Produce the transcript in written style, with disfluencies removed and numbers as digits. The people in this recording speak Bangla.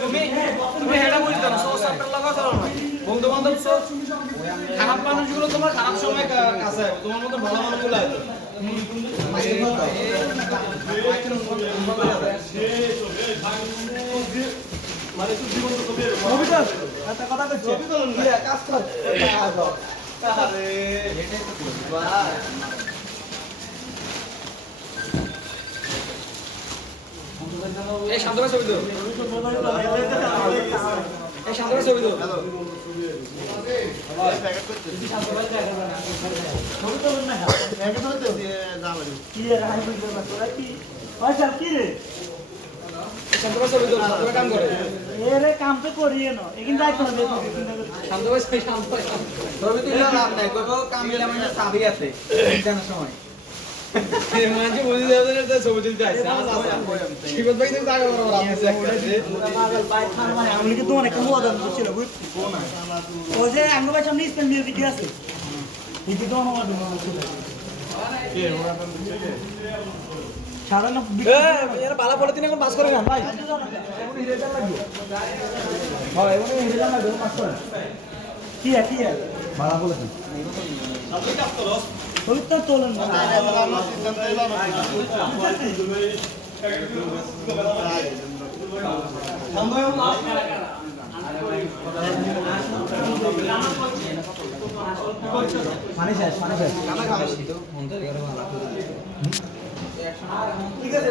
তুমি এটা বুঝতে না সোর্স আপনার লাগা চলো না বন্ধু বান্ধব খারাপ মানুষগুলো তোমার খারাপ সময় কাছে তোমার মতো ভালো মানুষগুলো আছে মানে তুই জীবন তো কবি কবিতা একটা কথা কইছি কাজ কর আরে এটাই তো ভাই এই শান্তরা ছবি দাও এই শান্তরা ছবি দাও ভাই প্যাকেট করতে শান্তরা দেখা না ছবি তো না প্যাকেট হতে দাও কি রে হাই বুঝলো না তোরা কি ওই সব কি রে শান্তরা ছবি দাও শান্তরা কাম করে এরে কাম তো করিয়ে না একিন যাইতে হবে শান্তরা ছবি তুই লাভ নাই কইবো কাম মিলে মানে চাবি আছে জানার সময় মাঝে বুঝি যাবে না ছবি তুলতে আইছে শিবত ভাই তো জায়গা বরাবর আছে একটা পাগল ভাই খান মানে আমি কি তো অনেক মজা ছিল বুঝছি কোন ও যে আঙ্গো ভাই সামনে স্পেন মিউজিক আছে ইতি তো আমার ছিল কে ওরা তো দিছে সারা না এর বালা পলিথিন এখন পাস করে না ভাই এখন হিরেটা লাগবে হয় এখন হিরেটা লাগবে পাস করে কি আছে বালা পলিথিন সবই কাজ করো ওই তো তোলেন না সিদ্ধান্ত এলো না পানি শেষ ঠিক আছে